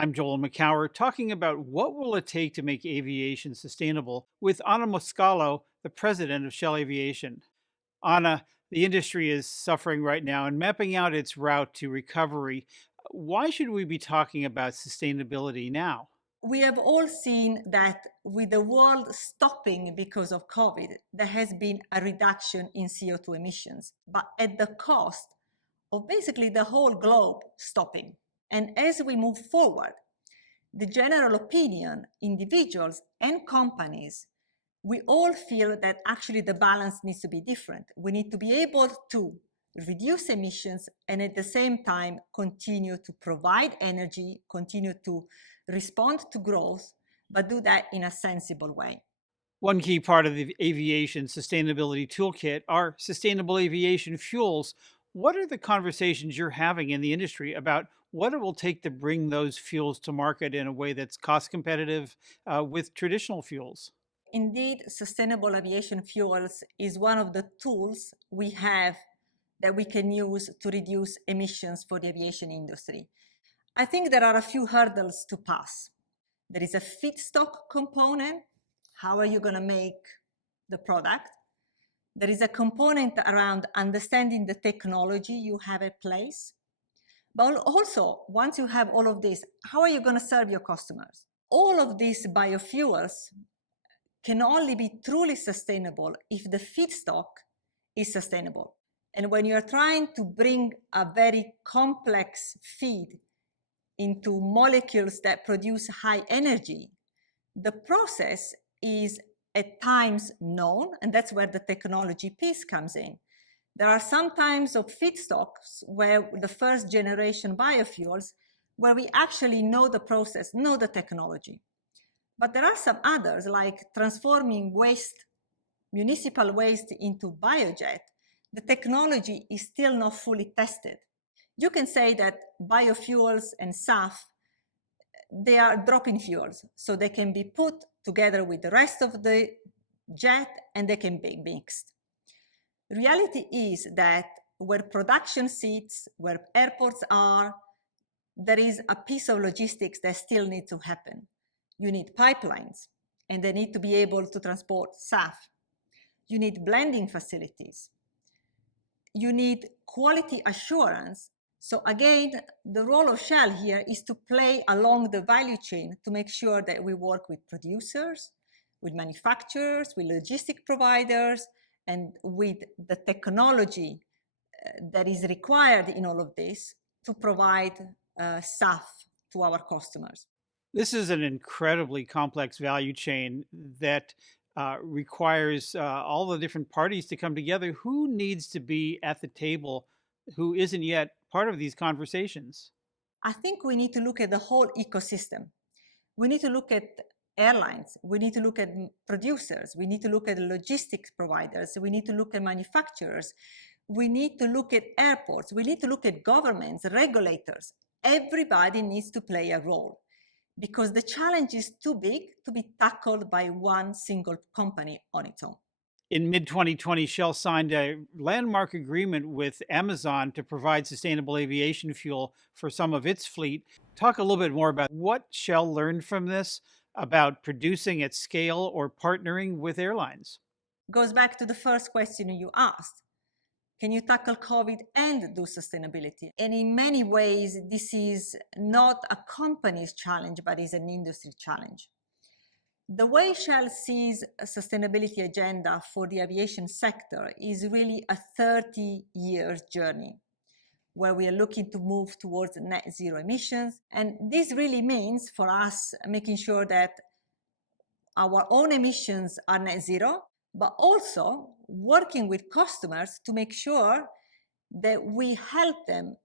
I'm Joel McCower talking about what will it take to make aviation sustainable with Anna Mascolo, the president of Shell Aviation. Anna, the industry is suffering right now and mapping out its route to recovery. Why should we be talking about sustainability now? We have all seen that with the world stopping because of COVID, there has been a reduction in CO2 emissions, but at the cost of basically the whole globe stopping. And as we move forward, the general opinion, individuals and companies, we all feel that actually the balance needs to be different. We need to be able to reduce emissions and at the same time continue to provide energy, continue to respond to growth, but do that in a sensible way. One key part of the aviation sustainability toolkit are sustainable aviation fuels. What are the conversations you're having in the industry about what it will take to bring those fuels to market in a way that's cost competitive with traditional fuels? Indeed, sustainable aviation fuels is one of the tools we have that we can use to reduce emissions for the aviation industry. I think there are a few hurdles to pass. There is a feedstock component. How are you going to make the product? There is a component around understanding the technology you have at place. But also, once you have all of this, how are you going to serve your customers? All of these biofuels can only be truly sustainable if the feedstock is sustainable. And when you're trying to bring a very complex feed into molecules that produce high energy, the process is at times known, and that's where the technology piece comes in. There are some types of feedstocks where the first generation biofuels, where we actually know the process, know the technology. But there are some others, like transforming waste, municipal waste into biojet. The technology is still not fully tested. You can say that biofuels and SAF, they are drop-in fuels, so they can be put together with the rest of the jet and they can be mixed. Reality is that where production sits, where airports are, there is a piece of logistics that still needs to happen. You need pipelines, and they need to be able to transport SAF. You need blending facilities. You need quality assurance. So again, the role of Shell here is to play along the value chain to make sure that we work with producers, with manufacturers, with logistic providers, and with the technology that is required in all of this to provide SAF to our customers. This is an incredibly complex value chain that requires all the different parties to come together. Who needs to be at the table who isn't yet part of these conversations? I think we need to look at the whole ecosystem. We need to look at airlines. We need to look at producers. We need to look at logistics providers. We need to look at manufacturers. We need to look at airports. We need to look at governments, regulators. Everybody needs to play a role because the challenge is too big to be tackled by one single company on its own. In mid 2020, Shell signed a landmark agreement with Amazon to provide sustainable aviation fuel for some of its fleet. Talk a little bit more about what Shell learned from this about producing at scale or partnering with airlines. Goes back to the first question you asked. Can you tackle COVID and do sustainability? And in many ways, this is not a company's challenge, but is an industry challenge. The way Shell sees a sustainability agenda for the aviation sector is really a 30 years journey where we are looking to move towards net zero emissions. And this really means for us making sure that our own emissions are net zero, but also working with customers to make sure that we help them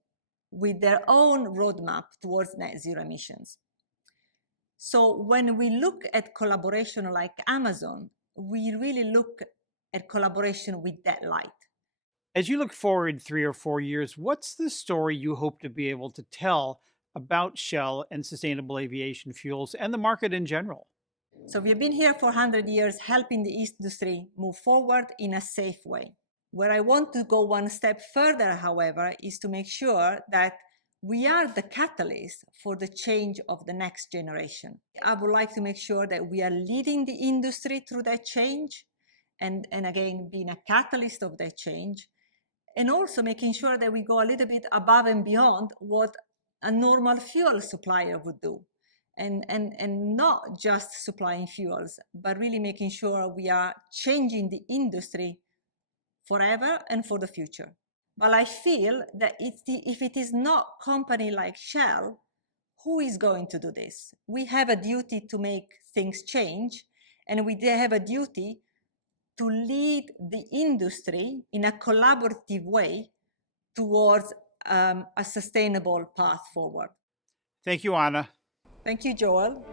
with their own roadmap towards net zero emissions. So when we look at collaboration like Amazon, we really look at collaboration with that light. As you look forward 3 or 4 years, what's the story you hope to be able to tell about Shell and sustainable aviation fuels and the market in general? So we've been here for 100 years helping the industry move forward in a safe way. Where I want to go one step further, however, is to make sure that we are the catalyst for the change of the next generation. I would like to make sure that we are leading the industry through that change and again, being a catalyst of that change, and also making sure that we go a little bit above and beyond what a normal fuel supplier would do. And not just supplying fuels, but really making sure we are changing the industry forever and for the future. But I feel that if it is not company like Shell, who is going to do this? We have a duty to make things change, and we have a duty to lead the industry in a collaborative way towards a sustainable path forward. Thank you, Anna. Thank you, Joel.